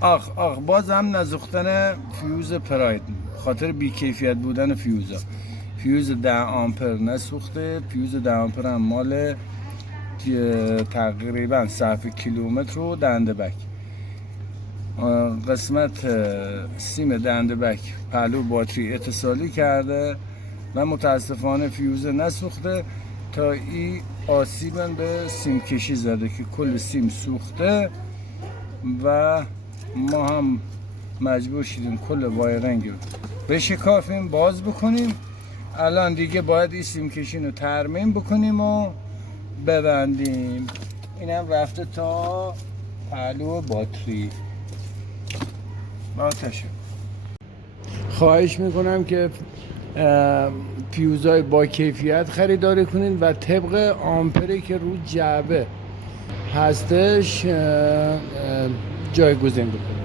آخ باز هم نزوختن فیوز پراید، خاطر بیکیفیت بودن فیوزا. فیوز 10 آمپر نسوخته. فیوز 10 آمپر هم مال تقریبا صرف کیلومتر و دنده بک. قسمت سیم دنده بک پهلو باتری اتصالی کرده و متاسفانه فیوز نسوخته. تا این آسیب به سیم کشی زده که کل سیم سوخته و ما هم مجبور شدیم کل وایرنگ رو بشکافیم، باز بکنیم. الان دیگه باید این سیم کشی رو ترمیم بکنیم و ببندیم. اینم رفته تا پهلو باتری. خواهش میکنم که فیوزهای با کیفیت خریداری کنین و طبق آمپری که رو جعبه هستش جایگزین بکنین.